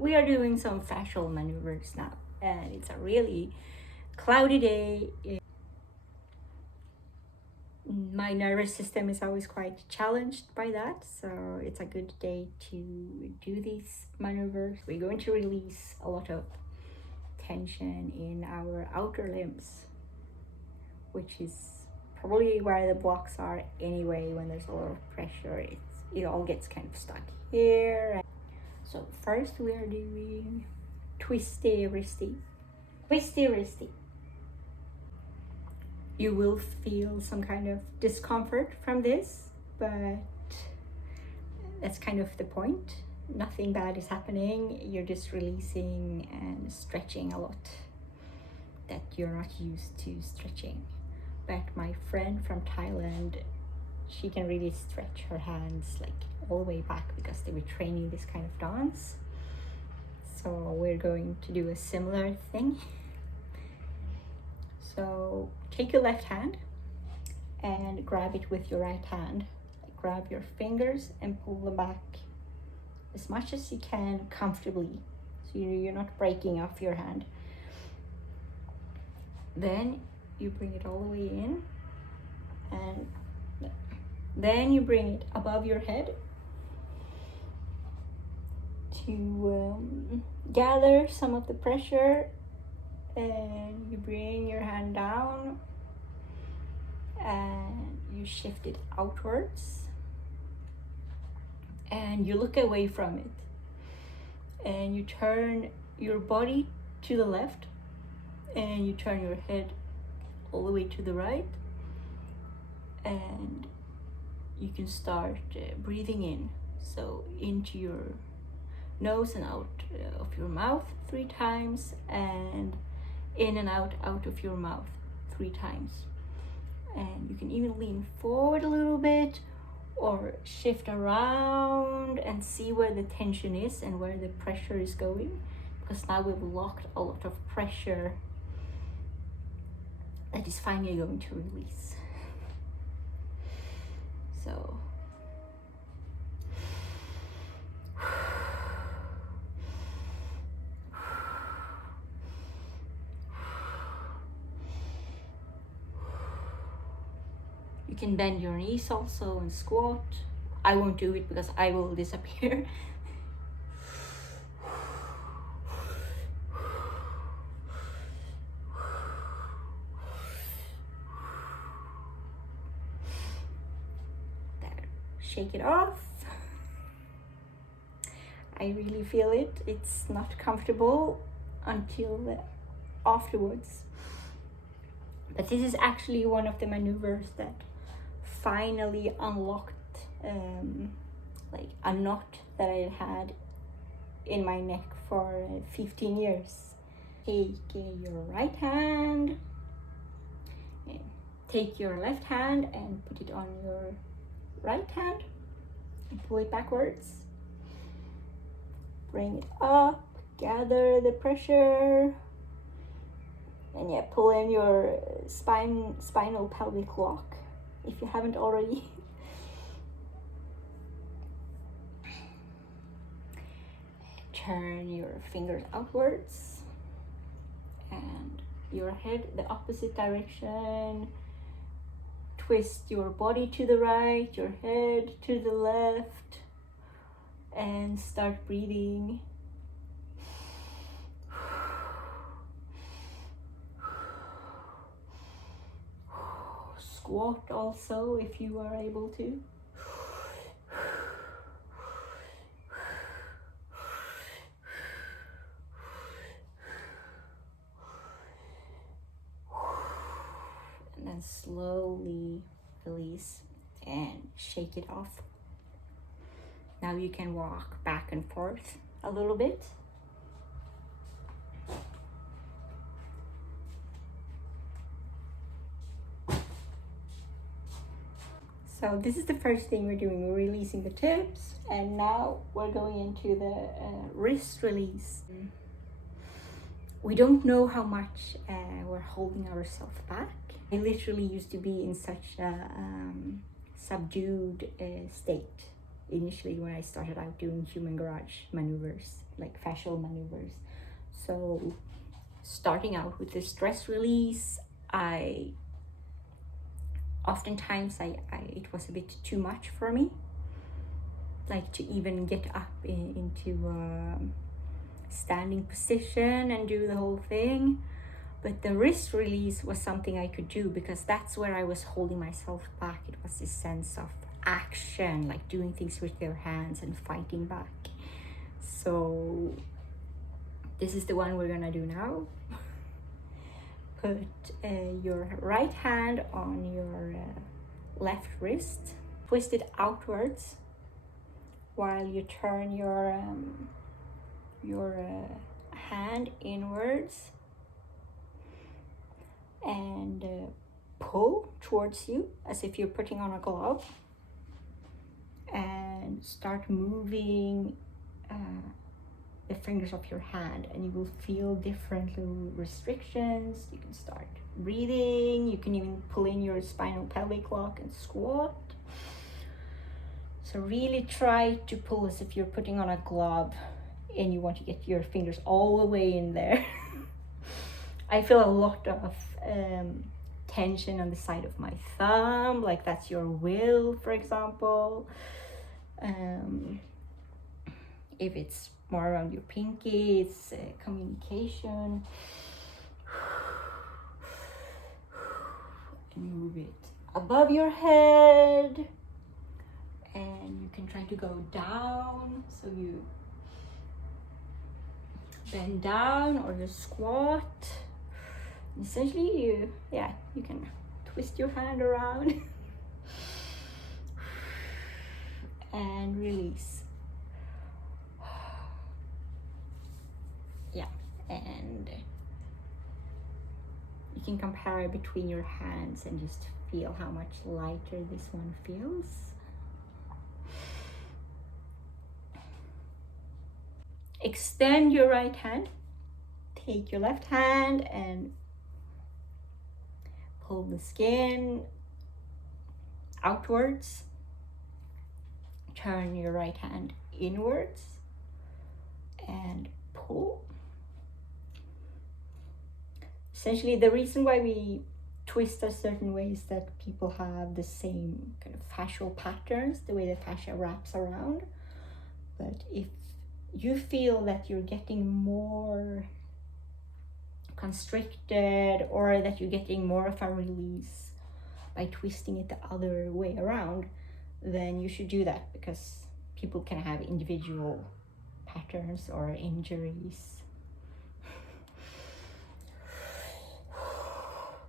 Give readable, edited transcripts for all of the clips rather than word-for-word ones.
we are doing some fascial maneuvers now, and it's a really cloudy day. My nervous system is always quite challenged by that, so it's a good day to do these maneuvers. We're going to release a lot of tension in our outer limbs, which is probably where the blocks are anyway. When there's a lot of pressure, it all gets kind of stuck here. So first we are doing twisty wristy. Twisty wristy. You will feel some kind of discomfort from this, but that's kind of the point. Nothing bad is happening. You're just releasing and stretching a lot that you're not used to stretching. But my friend from Thailand, she can really stretch her hands like all the way back because they were training this kind of dance. So we're going to do a similar thing. So take your left hand and grab it with your right hand. Grab your fingers and pull them back as much as you can comfortably, so you're not breaking off your hand. Then you bring it all the way in, and then you bring it above your head to gather some of the pressure, and you bring your hand down and you shift it outwards and you look away from it, and you turn your body to the left and you turn your head all the way to the right, and you can start breathing in. So into your nose and out of your mouth 3 times, and in and out of your mouth 3 times. And you can even lean forward a little bit or shift around and see where the tension is and where the pressure is going, because now we've locked a lot of pressure that is finally going to release. So you can bend your knees also and squat. I won't do it because I will disappear. There, shake it off. I really feel it. It's not comfortable until afterwards. But this is actually one of the maneuvers that finally unlocked like a knot that I had in my neck for 15 years. Take your right hand, take your left hand and put it on your right hand and pull it backwards. Bring it up, gather the pressure, and yeah, pull in your spinal pelvic lock if you haven't already. Turn your fingers outwards and your head the opposite direction. Twist your body to the right, your head to the left, and start breathing. Squat also if you are able to. And then slowly release and shake it off. Now you can walk back and forth a little bit. So this is the first thing we're doing. We're releasing the tips, and now we're going into the wrist release. We don't know how much we're holding ourselves back. I literally used to be in such a subdued state initially when I started out doing human garage maneuvers. like fascial maneuvers. So starting out with the stress release, oftentimes it was a bit too much for me, like to even get up into standing position and do the whole thing. But the wrist release was something I could do, because that's where I was holding myself back. It was this sense of action, like doing things with your hands and fighting back. So this is the one we're gonna do now. Put your right hand on your left wrist, twist it outwards while you turn your hand inwards and pull towards you as if you're putting on a glove, and start moving the fingers of your hand, and you will feel different little restrictions. You can start breathing. You can even pull in your spinal pelvic lock and squat. So really try to pull as if you're putting on a glove and you want to get your fingers all the way in there. I feel a lot of tension on the side of my thumb, like that's your will, for example. If it's more around your pinky, it's communication. And move it above your head, and you can try to go down, so you bend down or you squat. Essentially you can twist your hand around and release. And you can compare between your hands and just feel how much lighter this one feels. Extend your right hand. Take your left hand and pull the skin outwards. Turn your right hand inwards and pull. Essentially, the reason why we twist a certain way is that people have the same kind of fascial patterns, the way the fascia wraps around. But if you feel that you're getting more constricted, or that you're getting more of a release by twisting it the other way around, then you should do that, because people can have individual patterns or injuries.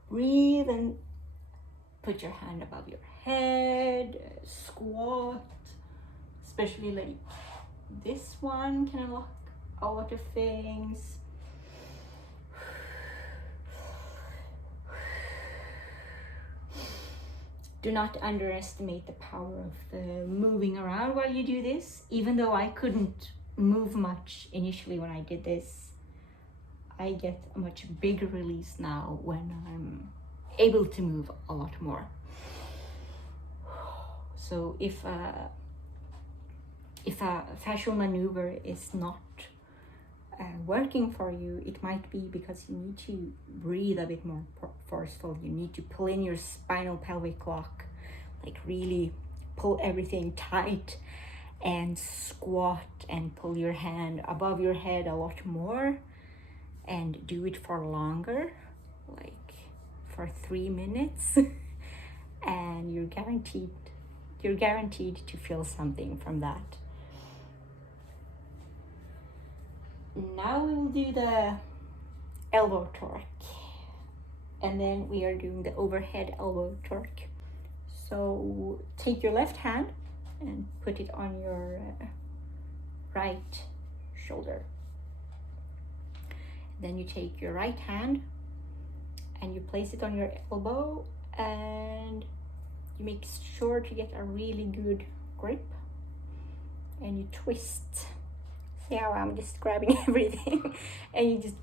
Breathe and put your hand above your head, squat, especially like this one can unlock a lot of things. Do not underestimate the power of moving around while you do this. Even though I couldn't move much initially when I did this, I get a much bigger release now when I'm able to move a lot more. So if a fascial maneuver is not working for you, it might be because you need to breathe a bit more forceful. You need to pull in your spinal pelvic lock, like really pull everything tight, and squat and pull your hand above your head a lot more, and do it for longer, like for 3 minutes. And you're guaranteed to feel something from that. Now we will do the elbow torque, and then we are doing the overhead elbow torque. So take your left hand and put it on your right shoulder. Then you take your right hand and you place it on your elbow, and you make sure to get a really good grip, and you twist. See how I'm just grabbing everything? And you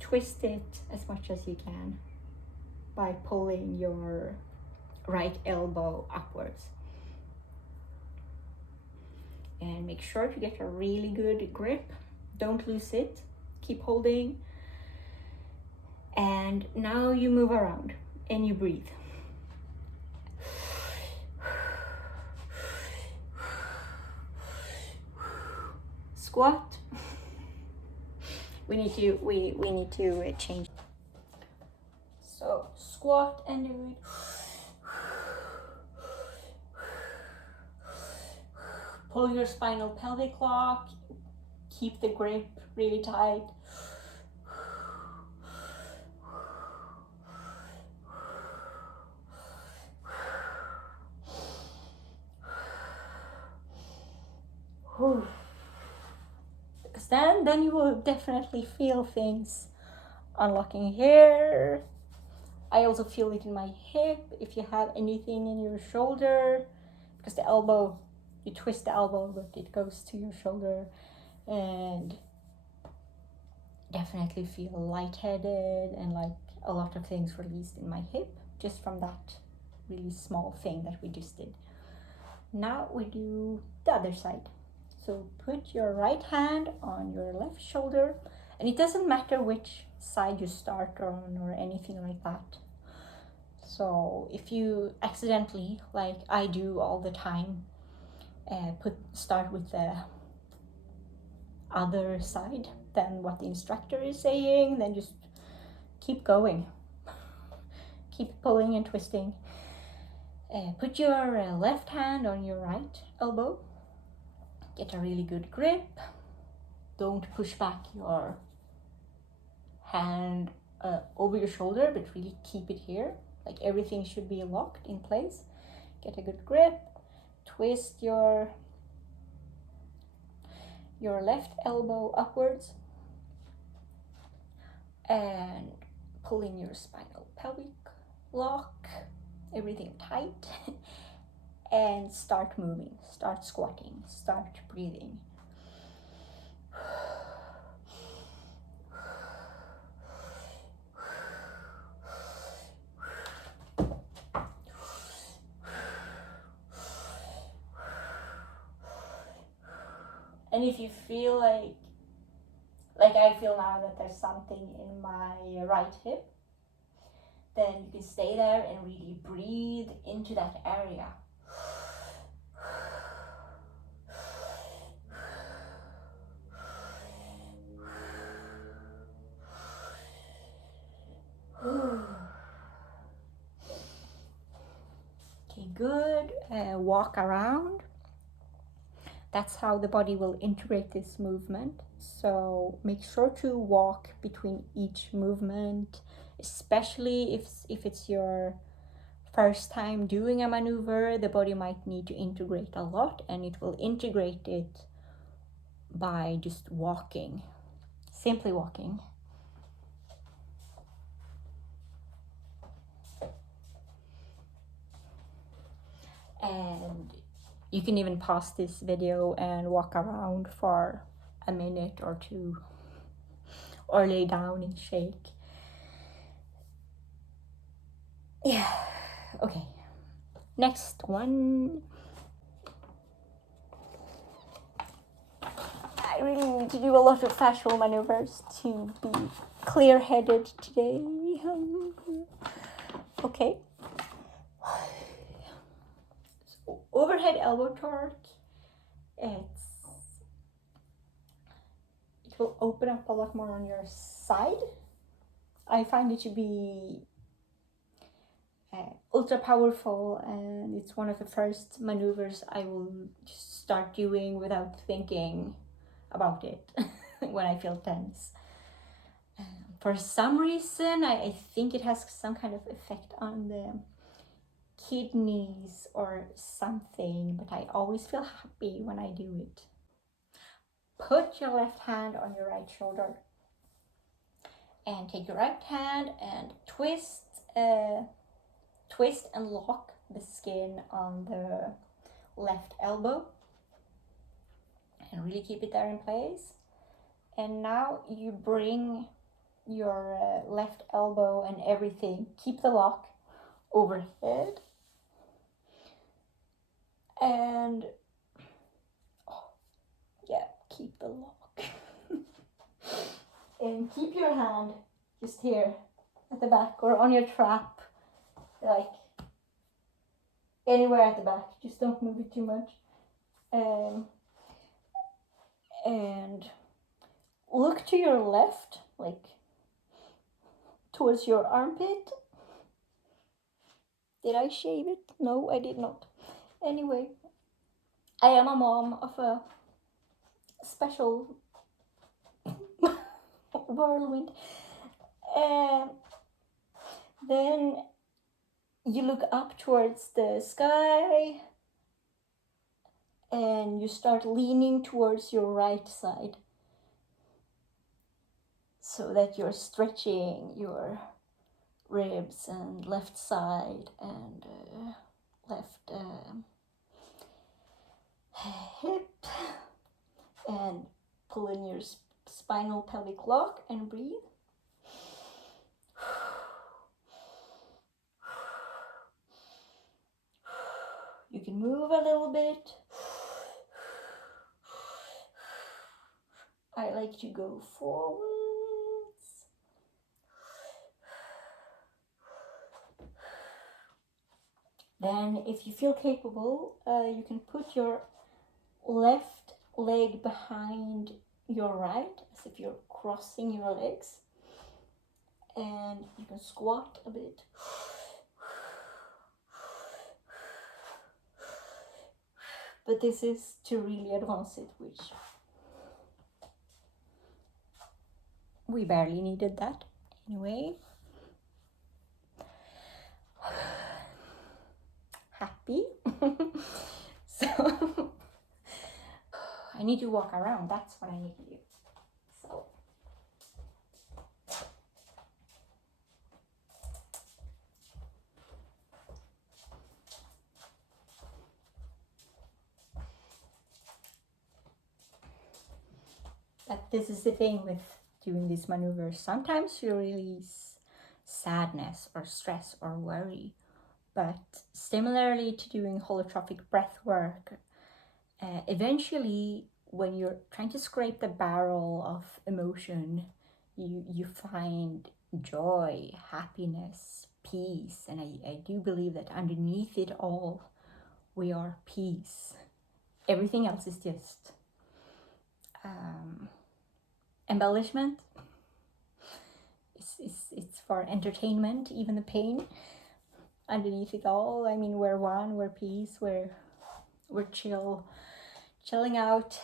twist it as much as you can by pulling your right elbow upwards. And make sure to get a really good grip. Don't lose it. Keep holding. And now you move around and you breathe. Squat. We need to change. So squat and do it. Pull your spinal pelvic lock. Keep the grip really tight. Because then you will definitely feel things unlocking here. I also feel it in my hip. If you have anything in your shoulder, because the elbow, you twist the elbow, but it goes to your shoulder, and definitely feel lightheaded and like a lot of things released in my hip just from that really small thing that we just did. Now we do the other side. So put your right hand on your left shoulder, and it doesn't matter which side you start on or anything like that. So if you accidentally, like I do all the time, start with the other side than what the instructor is saying, then just keep going. Keep pulling and twisting. Put your left hand on your right elbow. Get a really good grip. Don't push back your hand over your shoulder, but really keep it here. Like everything should be locked in place. Get a good grip. Twist your left elbow upwards and pull in your spinal pelvic lock. Everything tight. And start moving, start squatting, start breathing. And if you feel like I feel now that there's something in my right hip, then you can stay there and really breathe into that area. Okay, good. Walk around. That's how the body will integrate this movement. So make sure to walk between each movement, especially if it's your first time doing a maneuver. The body might need to integrate a lot, and it will integrate it by just walking, simply walking. And you can even pause this video and walk around for a minute or two, or lay down and shake. Yeah, okay. Next one. I really need to do a lot of fascial maneuvers to be clear-headed today. Okay. So overhead elbow torque. It will open up a lot more on your side. I find it to be ultra powerful, and it's one of the first maneuvers I will just start doing without thinking about it when I feel tense. For some reason, I think it has some kind of effect on the kidneys or something, but I always feel happy when I do it. Put your left hand on your right shoulder and take your right hand and twist and lock the skin on the left elbow and really keep it there in place. And now you bring your left elbow and everything, keep the lock overhead, and keep the lock. And keep your hand just here at the back or on your trap, like anywhere at the back. Just don't move it too much. And look to your left, like towards your armpit. Did I shave it? No, I did not. Anyway, I am a mom of a special whirlwind. Then you look up towards the sky and you start leaning towards your right side so that you're stretching your ribs and left side and left hip, and pull in your spinal pelvic lock and breathe. You can move a little bit. I like to go forwards. Then, if you feel capable, you can put your left leg behind your right, as if you're crossing your legs. And you can squat a bit. But this is to really advance it, which we barely needed that anyway. Happy. So I need to walk around. That's what I need to do. So but this is the thing with doing these maneuvers. Sometimes you release sadness or stress or worry, but similarly to doing holotropic breath work, eventually when you're trying to scrape the barrel of emotion, you find joy, happiness, peace. And I do believe that underneath it all, we are peace. Everything else is just embellishment. It's for entertainment, even the pain. Underneath it all, I mean, we're one, we're peace, we're chilling out.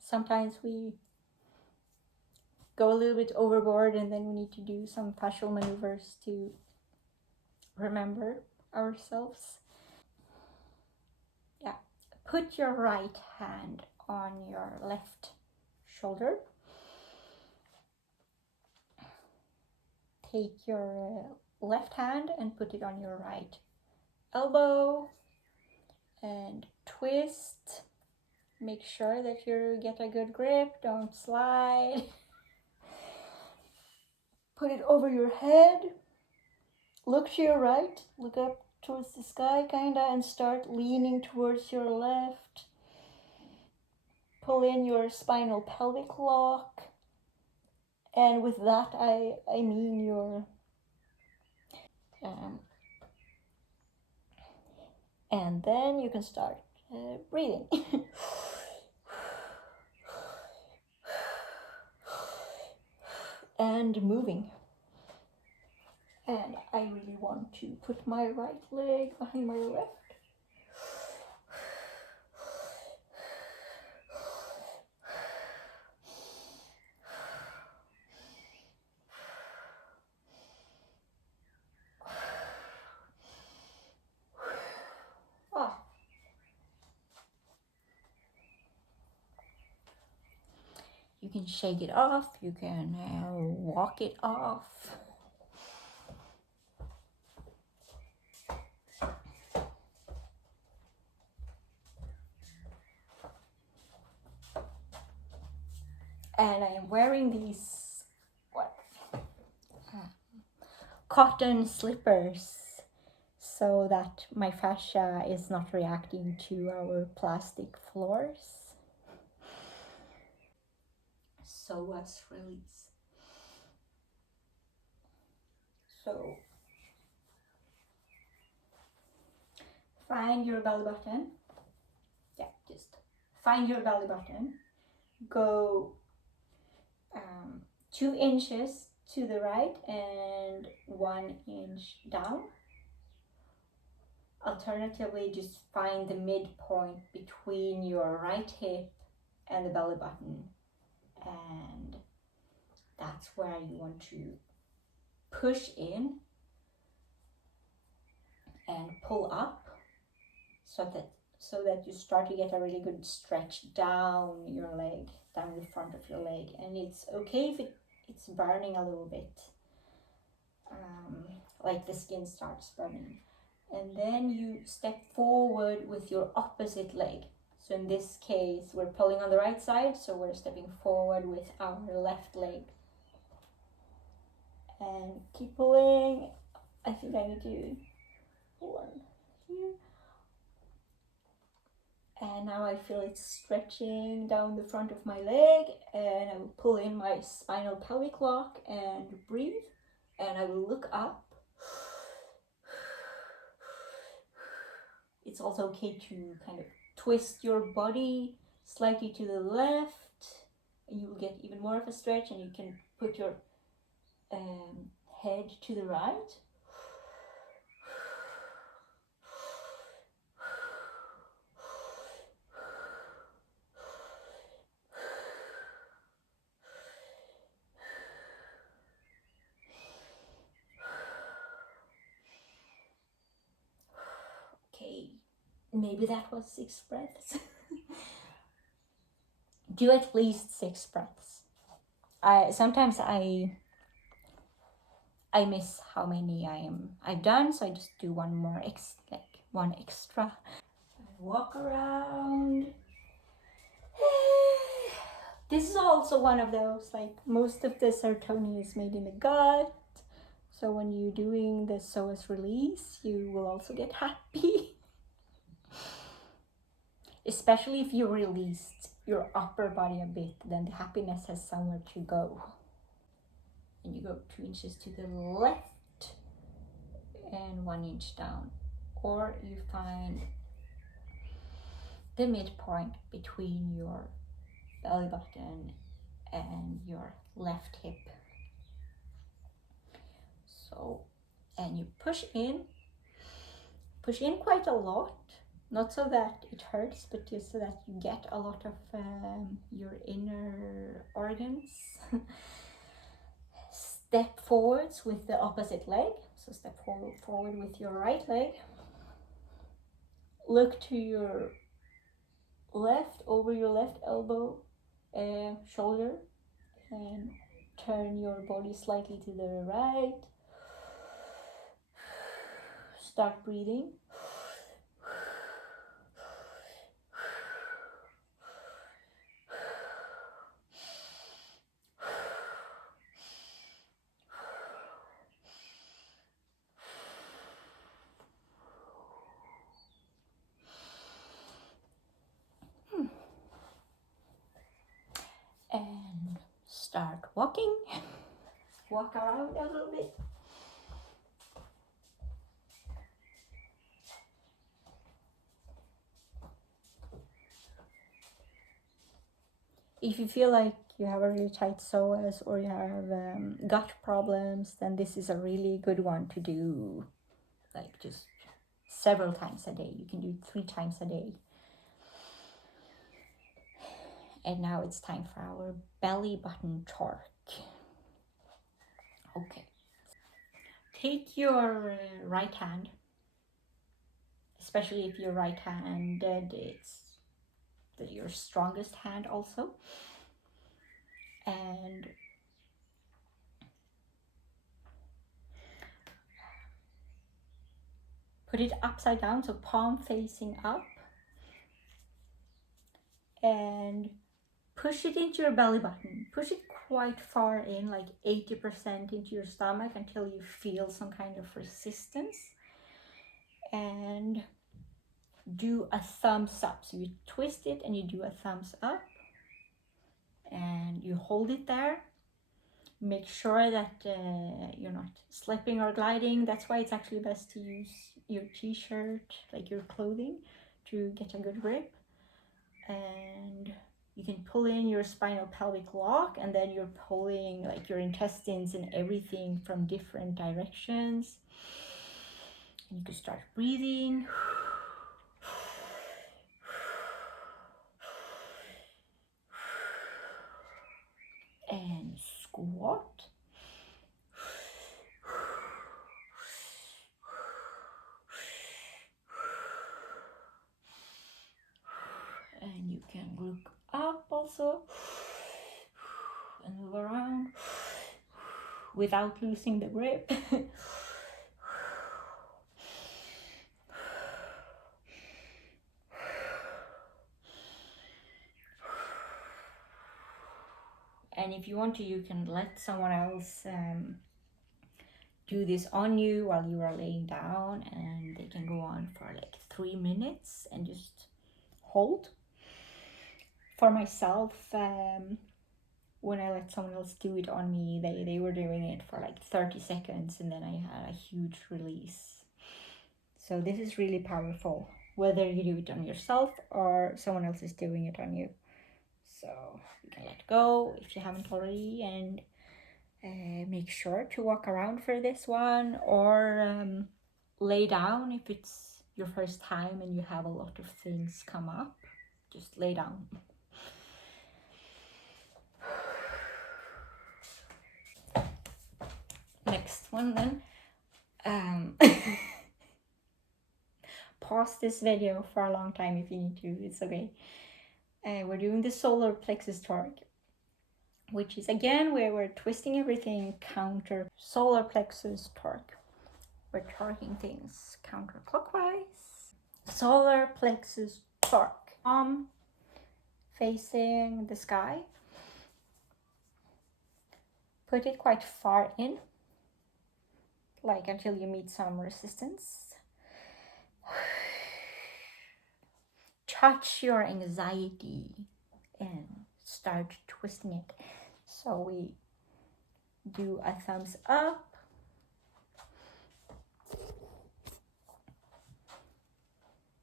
Sometimes we go a little bit overboard, and then we need to do some fascial maneuvers to remember ourselves. Yeah, put your right hand on your left shoulder. Take your left hand and put it on your right elbow and twist. Make sure that you get a good grip, don't slide. Put it over your head. Look to your right, look up towards the sky kinda, and start leaning towards your left. Pull in your spinal pelvic lock. And with that, I mean your and then you can start breathing. And moving. And I really want to put my right leg behind my left. You can shake it off, you can walk it off. And I am wearing these cotton slippers so that my fascia is not reacting to our plastic floors. psoas release. So find your belly button. Yeah, just find your belly button. Go 2 inches to the right and 1 inch down. Alternatively, just find the midpoint between your right hip and the belly button, and that's where you want to push in and pull up so that you start to get a really good stretch down your leg, down the front of your leg. And it's okay if it's burning a little bit, like the skin starts burning. And then you step forward with your opposite leg. So in this case, we're pulling on the right side, so we're stepping forward with our left leg. And keep pulling. I think I need to pull on here. And now I feel it stretching down the front of my leg, and I will pull in my spinal pelvic lock and breathe, and I will look up. It's also okay to kind of twist your body slightly to the left, and you will get even more of a stretch, and you can put your head to the right. Okay, maybe that was 6 breaths. Do at least 6 breaths. Sometimes I miss how many I've done, so I just do one more one extra. Walk around. This is also one of those, like, most of the serotonin is made in the gut. So when you're doing the psoas release, you will also get happy. Especially if you released your upper body a bit, then the happiness has somewhere to go. And you go 2 inches to the left and 1 inch down. Or you find the midpoint between your belly button and your left hip. So, and you push in quite a lot, not so that it hurts, but just so that you get a lot of your inner organs. Step forwards with the opposite leg. So step forward with your right leg. Look to your left, over your left elbow, shoulder, and turn your body slightly to the right. Start breathing. And start walking. Walk around a little bit. If you feel like you have a really tight psoas or you have gut problems, then this is a really good one to do, like, just several times a day. You can do it 3 times a day. And now it's time for our belly button torque. Okay. Take your right hand, especially if you're right-handed, it's your strongest hand also. And put it upside down, so palm facing up. And push it into your belly button. Push it quite far in, like 80% into your stomach, until you feel some kind of resistance. And do a thumbs up. So you twist it and you do a thumbs up. And you hold it there. Make sure that you're not slipping or gliding. That's why it's actually best to use your t-shirt, like your clothing, to get a good grip. And you can pull in your spinal pelvic lock, and then you're pulling like your intestines and everything from different directions. And you can start breathing. And squat. And you can look up also and move around without losing the grip. And if you want to, you can let someone else do this on you while you are laying down, and they can go on for like 3 minutes and just hold. For myself, when I let someone else do it on me, they were doing it for like 30 seconds, and then I had a huge release. So this is really powerful, whether you do it on yourself or someone else is doing it on you. So you can let go if you haven't already, and make sure to walk around for this one, or lay down if it's your first time and you have a lot of things come up. Just lay down. Next one then. Pause this video for a long time if you need to, it's okay. We're doing the solar plexus torque, which is again where we're twisting everything counter. Solar plexus torque. We're torquing things counterclockwise. Solar plexus torque. Facing the sky. Put it quite far in, like until you meet some resistance. Touch your anxiety and start twisting it. So we do a thumbs up.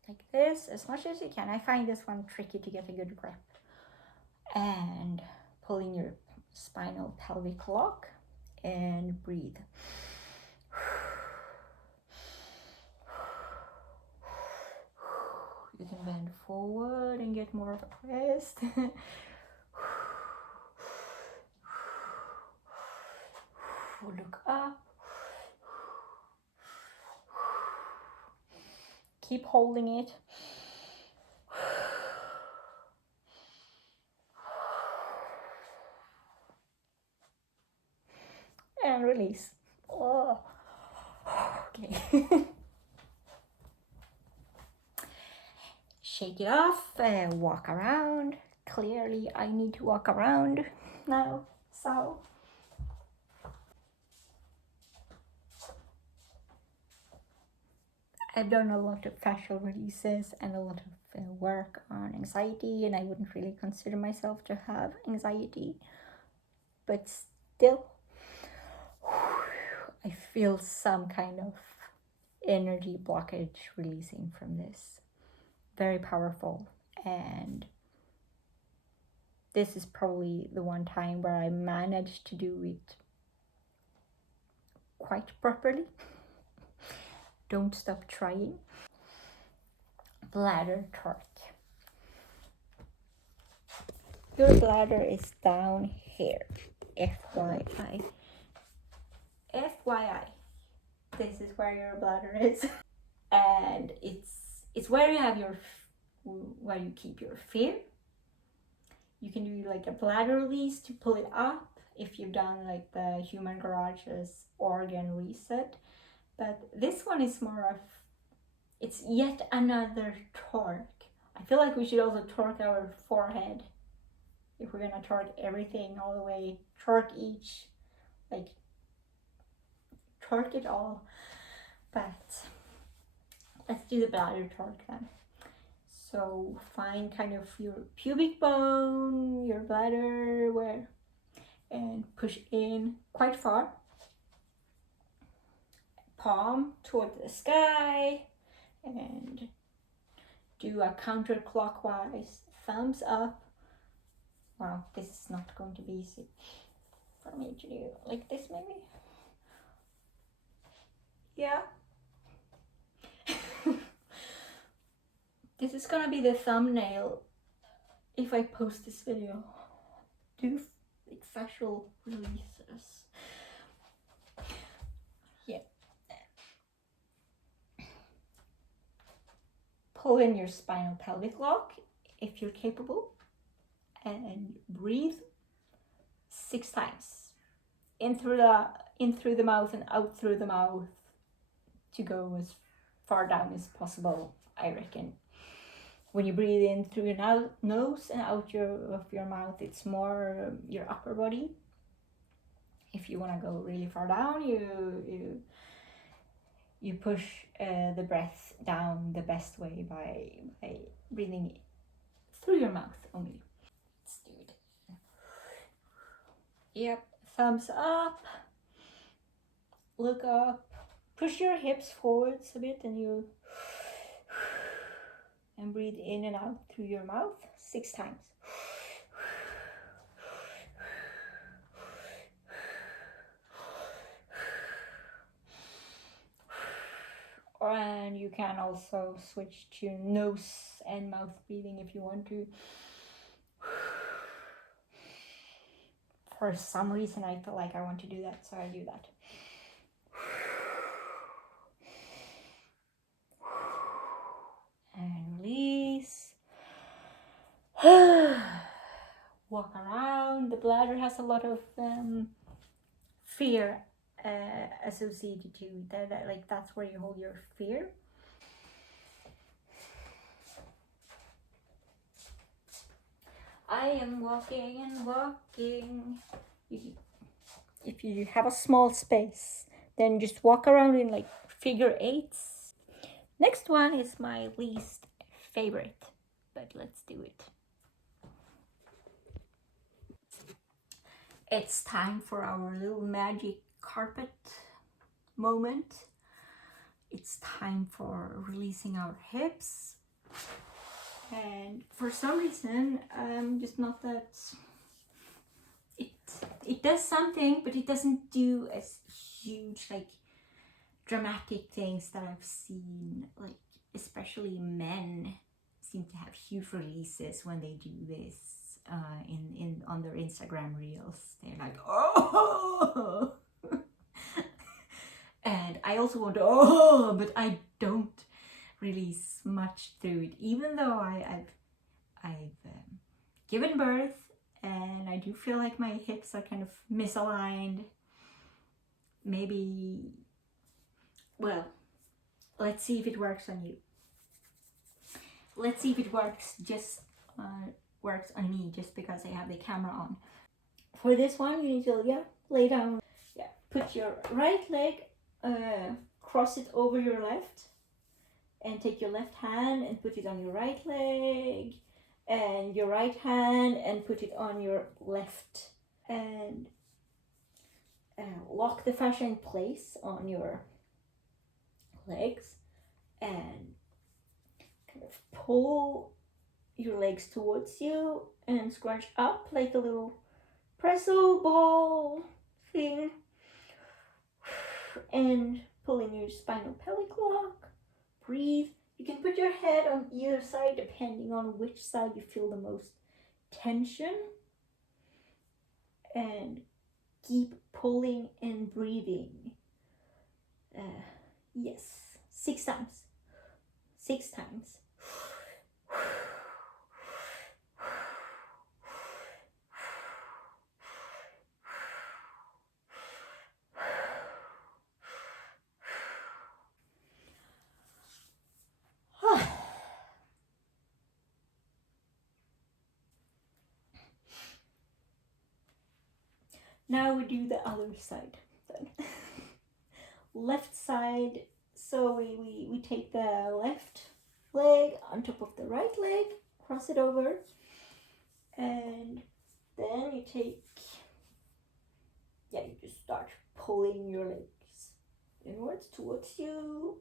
Like this, as much as you can. I find this one tricky to get a good grip. And pulling your spinal pelvic lock and breathe. You can bend forward and get more of a twist. Look up. Keep holding it. And release. Oh. Okay. Shake it off, walk around. Clearly I need to walk around now, so. I've done a lot of fascial releases and a lot of work on anxiety, and I wouldn't really consider myself to have anxiety, but still, I feel some kind of energy blockage releasing from this. Very powerful, and this is probably the one time where I managed to do it quite properly. Don't stop trying. Bladder torque. Your bladder is down here. FYI. FYI. This is where your bladder is. And it's where you have where you keep your fear. You can do like a bladder release to pull it up if you've done like the Human Garage's organ reset. But this one is more of, it's yet another torque. I feel like we should also torque our forehead. If we're gonna torque everything all the way, torque each, like torque it all. But let's do the bladder torque then. So find kind of your pubic bone, your bladder, where and push in quite far. Palm toward the sky and do a counterclockwise thumbs up. Wow, this is not going to be easy for me to do like this maybe. Yeah. This is gonna be the thumbnail if I post this video. Do like fascial releases. Yeah. Pull in your spinal pelvic lock if you're capable and breathe 6 times. In through the mouth and out through the mouth to go as far down as possible, I reckon. When you breathe in through your nose and out of your mouth, it's more your upper body. If you want to go really far down, you push the breath down the best way by breathing through your mouth only. Let's do it. Yep, thumbs up. Look up. Push your hips forwards a bit, and breathe in and out through your mouth 6 times. And you can also switch to nose and mouth breathing if you want to. For some reason I feel like I want to do that, so I do that. And release. Walk around. The bladder has a lot of fear associated to that. Like that's where you hold your fear. I am walking and walking. If you have a small space, then just walk around in like figure 8s. Next one is my least favorite, but let's do it. It's time for our little magic carpet moment. It's time for releasing our hips. And for some reason, just not that it does something, but it doesn't do as huge, like dramatic things that I've seen. Like especially men seem to have huge releases when they do this on their Instagram reels. They're like, oh, and I also want to, oh, but I don't release much through it, even though I've given birth, and I do feel like my hips are kind of misaligned. Maybe, well, let's see if it works on you. Let's see if it works on me just because I have the camera on. For this one, you need to lay down. Yeah, put your right leg, cross it over your left, and take your left hand and put it on your right leg, and your right hand and put it on your left, and lock the fascia in place on your legs, and kind of pull your legs towards you and scrunch up like a little pretzel ball thing, and pull in your spinal pelvic lock. Breathe. You can put your head on either side depending on which side you feel the most tension, and keep pulling and breathing. Yes, 6 times. 6 times. Now we do the other side then. Left side, so we take the left leg on top of the right leg, cross it over, and then you take yeah, you just start pulling your legs inwards towards you.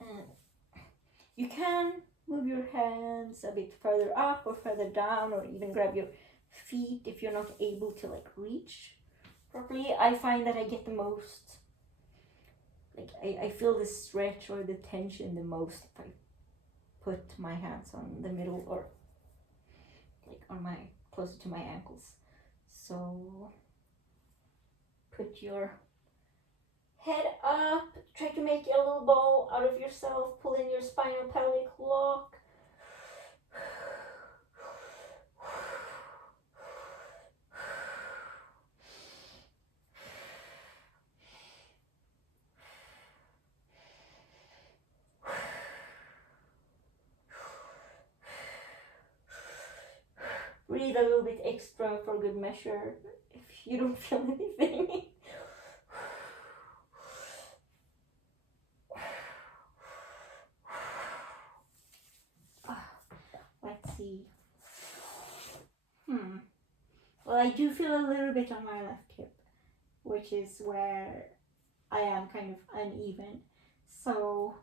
And you can move your hands a bit further up or further down, or even grab your feet if you're not able to like reach properly. I find that I get the most, like I feel the stretch or the tension the most if I put my hands on the middle or like on my, closer to my ankles. So put your head up, try to make a little ball out of yourself, pull in your spinal pelvic lock. Breathe a little bit extra for good measure if you don't feel anything. Let's see. Well, I do feel a little bit on my left hip, which is where I am kind of uneven. So,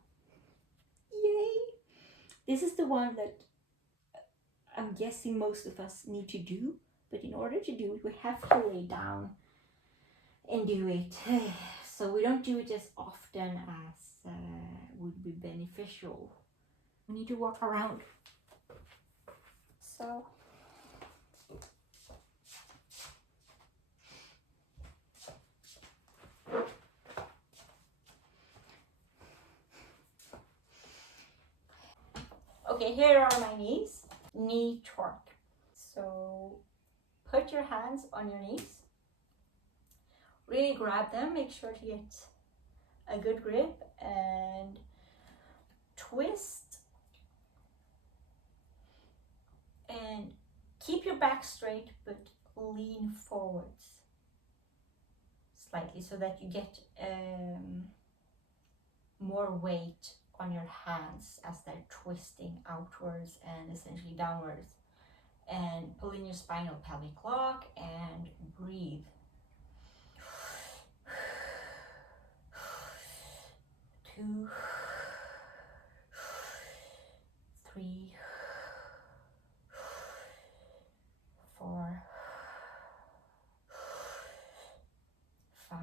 yay! This is the one that I'm guessing most of us need to do, but in order to do it, we have to lay down and do it. So we don't do it as often as would be beneficial. We need to walk around. So okay, here are my knees. Knee torque. So put your hands on your knees. Really grab them, make sure to get a good grip and twist. And keep your back straight, but lean forwards slightly so that you get more weight on your hands as they're twisting outwards and essentially downwards. And pull in your spinal pelvic lock and breathe. 2, 3, 4, 5,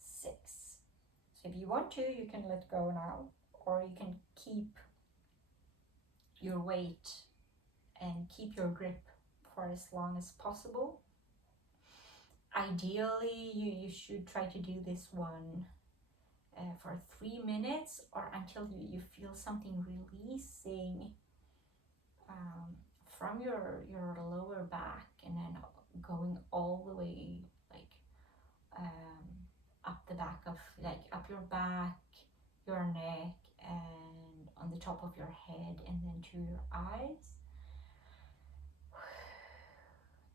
6. So if you want to, you can let go now, or you can keep your weight and keep your grip for as long as possible. Ideally, you should try to do this one for 3 minutes or until you feel something releasing from your lower back and then going all the way like up the back of, like up your back, your neck, and on the top of your head, and then to your eyes.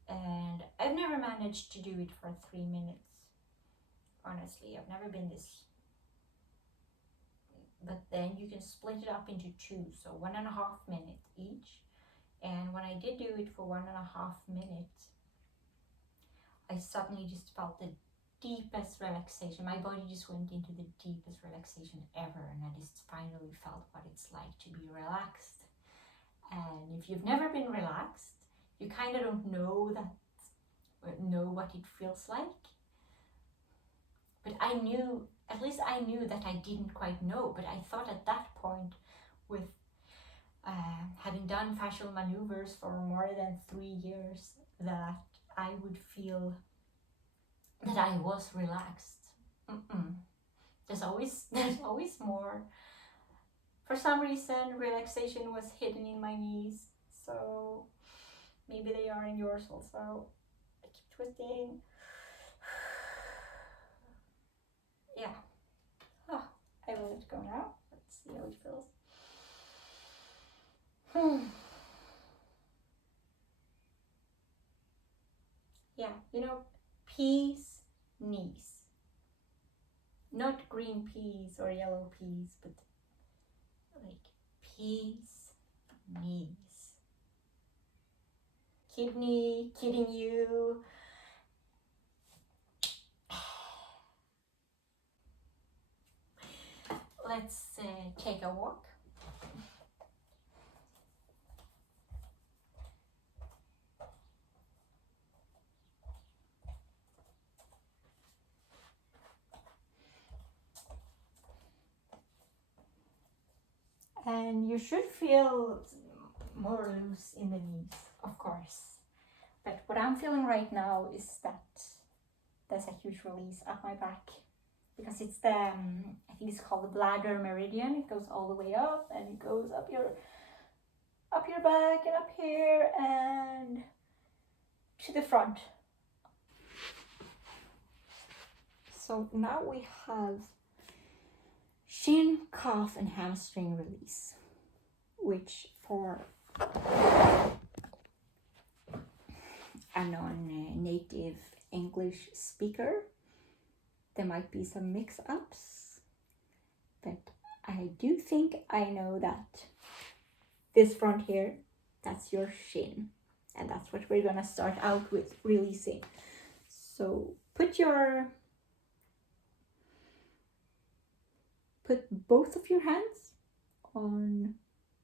And I've never managed to do it for 3 minutes. Honestly, I've never been this. But then you can split it up into 2, so 1.5 minutes each. And when I did do it for 1.5 minutes, I suddenly just felt the deepest relaxation. My body just went into the deepest relaxation ever, and I just finally felt what it's like to be relaxed. And if you've never been relaxed, you kind of don't know what it feels like. But I knew, at least I knew that I didn't quite know, but I thought at that point, with having done fascial maneuvers for more than 3 years, that I would feel that I was relaxed. There's always more. For some reason, relaxation was hidden in my knees, so maybe they are in yours also. I keep twisting. Yeah. Oh, I will let it go now. Let's see how it feels. Yeah, peas, knees. Not green peas or yellow peas, but like peas, knees. kidney kidding you. Let's take a walk. And you should feel more loose in the knees, of course. But what I'm feeling right now is that there's a huge release up my back, because it's the, I think it's called the bladder meridian. It goes all the way up and it goes up your back and up here and to the front. So now we have shin, calf, and hamstring release, which for a non-native English speaker, there might be some mix-ups, but I do think I know that this front here, that's your shin, and that's what we're gonna start out with releasing. So put both of your hands on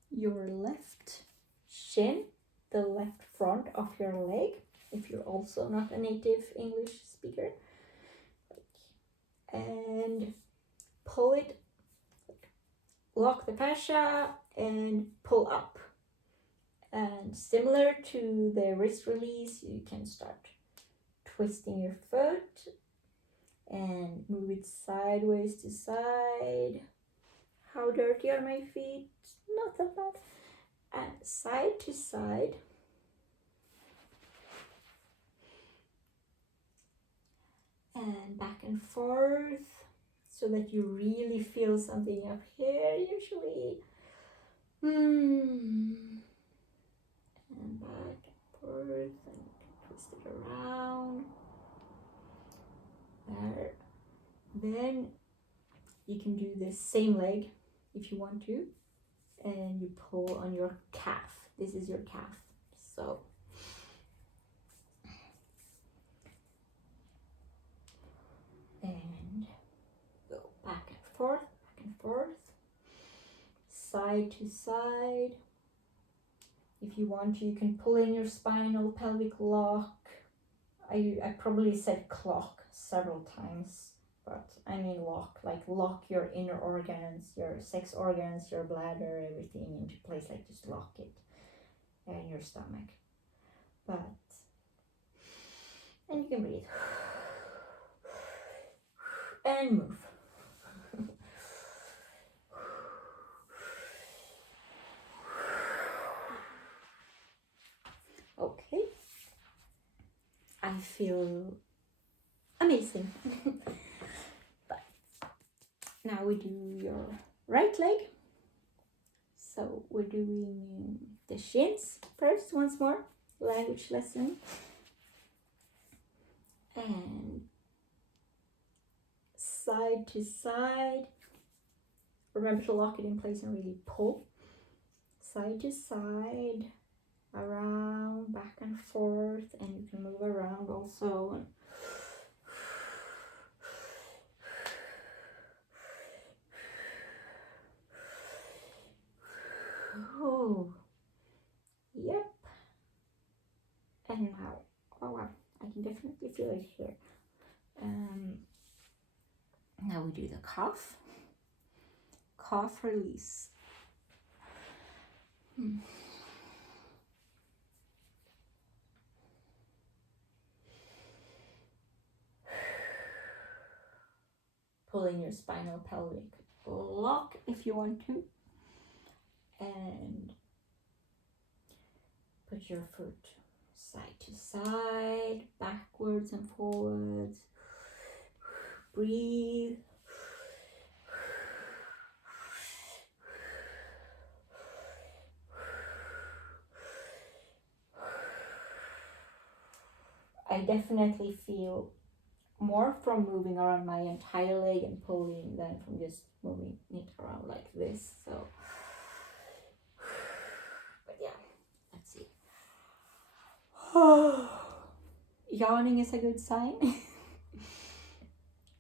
your left shin, the left front of your leg, if you're also not a native English speaker, and pull it, lock the fascia and pull up. And similar to the wrist release, you can start twisting your foot and move it sideways to side. How dirty are my feet? Not that bad. And side to side. And back and forth, so that you really feel something up here, usually. And back and forth, and twist it around. There. Then you can do the same leg if you want to, and you pull on your calf. This is your calf. So and go back and forth, side to side. If you want to, you can pull in your spinal pelvic lock. I probably said clock several times, but I mean lock, like lock your inner organs, your sex organs, your bladder, everything into place, like just lock it, and your stomach. And you can breathe and move. Okay, I feel amazing. But now we do your right leg. So we're doing the shins first, once more, language lesson. And side to side. Remember to lock it in place and really pull. Side to side, around, back and forth, and you can move around also. Oh, yep. And now, oh wow, I can definitely feel it here. Now we do the calf release. Pull in your spinal pelvic lock if you want to, and put your foot side to side, backwards and forwards. Breathe. I definitely feel more from moving around my entire leg and pulling than from just moving it around like this. So, but yeah, let's see. Yawning is a good sign.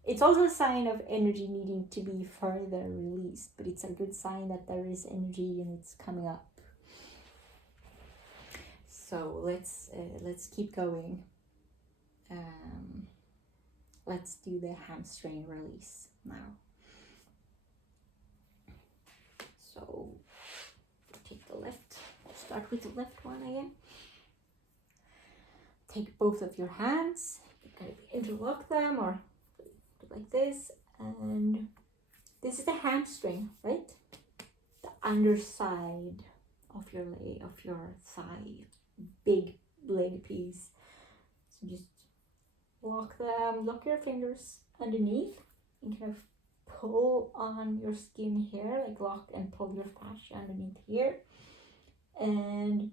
It's also a sign of energy needing to be further released, but it's a good sign that there is energy and it's coming up. So let's keep going. Let's do the hamstring release now. So take the left. Start with the left one again. Take both of your hands. You can interlock them or like this, and this is the hamstring, right? The underside of your leg, of your thigh, big leg piece. So just lock your fingers underneath and kind of pull on your skin here, like lock and pull your fascia underneath here. And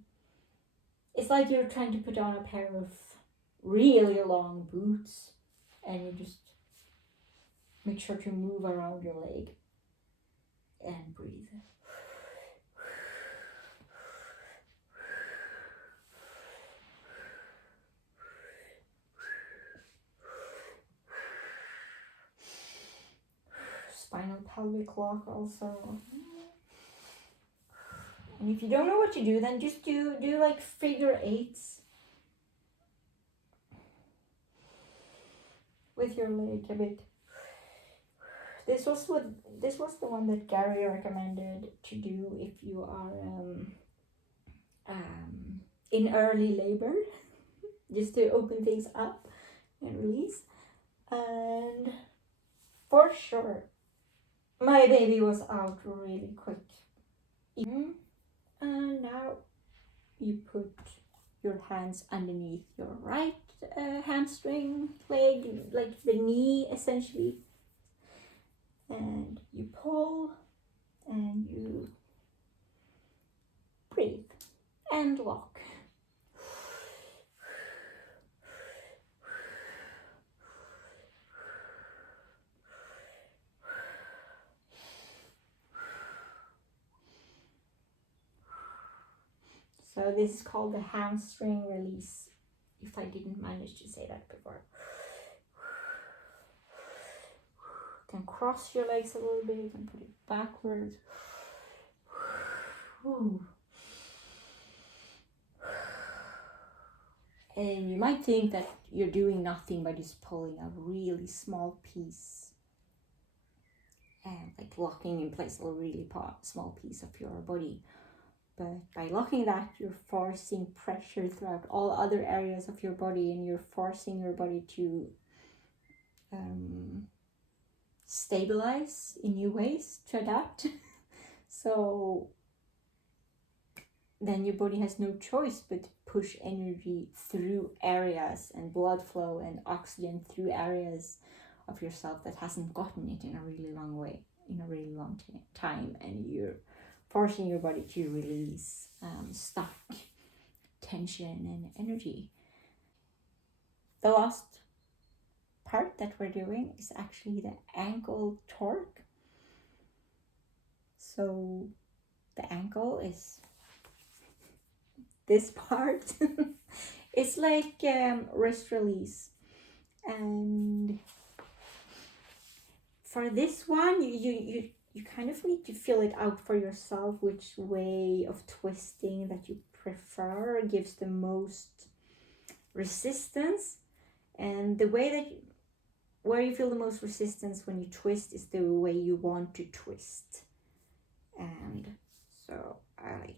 it's like you're trying to put on a pair of really long boots, and you just make sure to move around your leg and breathe. Spinal pelvic lock also. And if you don't know what to do, then just do like figure eights with your leg a bit. This was the one that Gary recommended to do if you are in early labor, just to open things up and release. And for sure, my baby was out really quick. And now you put your hands underneath your right hamstring leg, like the knee essentially. And you pull and you breathe and lock. So this is called the hamstring release, if I didn't manage to say that before. You can cross your legs a little bit and put it backwards. And you might think that you're doing nothing by just pulling a really small piece and like locking in place a really small piece of your body. But by locking that, you're forcing pressure throughout all other areas of your body, and you're forcing your body to stabilize in new ways, to adapt. So then your body has no choice but to push energy through areas and blood flow and oxygen through areas of yourself that hasn't gotten it in a really long way, in a really long time, and you're forcing your body to release stuck tension and energy. The last part that we're doing is actually the ankle torque. So the ankle is this part. It's like wrist release, and for this one you kind of need to feel it out for yourself, which way of twisting that you prefer gives the most resistance. And the way that where you feel the most resistance when you twist is the way you want to twist. And so I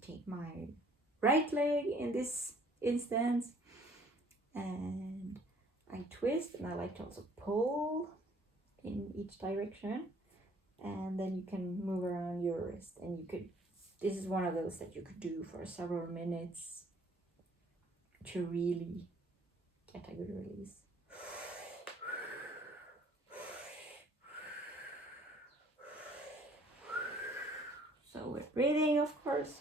take my right leg in this instance and I twist, and I like to also pull in each direction, and then you can move around your wrist, and this is one of those that you could do for several minutes to really get a good release. So we're breathing, of course.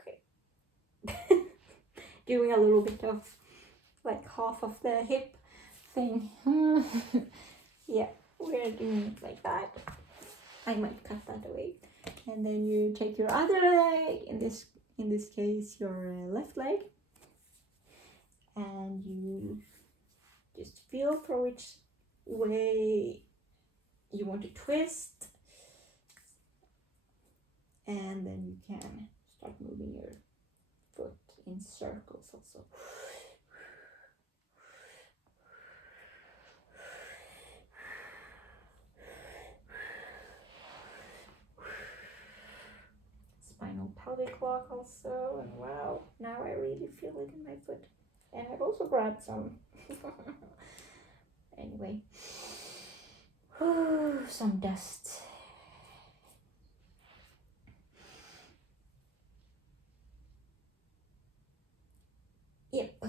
Okay. Doing a little bit of like half of the hip thing. Yeah, we're doing it like that. I might cut that away. And then you take your other leg, in this case your left leg, and you just feel for which way you want to twist, and then you can start moving your foot in circles also. Spinal pelvic walk also, and wow, now I really feel it in my foot. And I've also grabbed some. Anyway, some dust. Yep.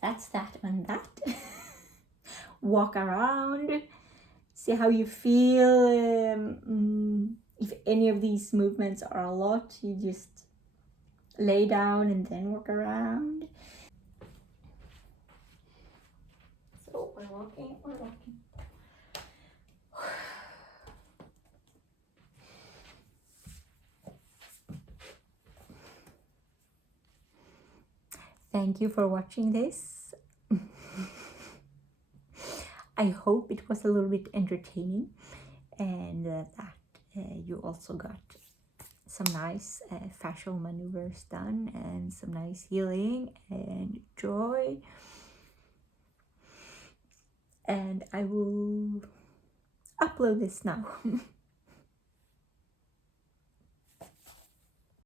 That's that on that. Walk around, see how you feel. If any of these movements are a lot, you just lay down and then walk around. So we're walking. Thank you for watching this. I hope it was a little bit entertaining, and that you also got some nice fascial maneuvers done, and some nice healing and joy. And I will upload this now.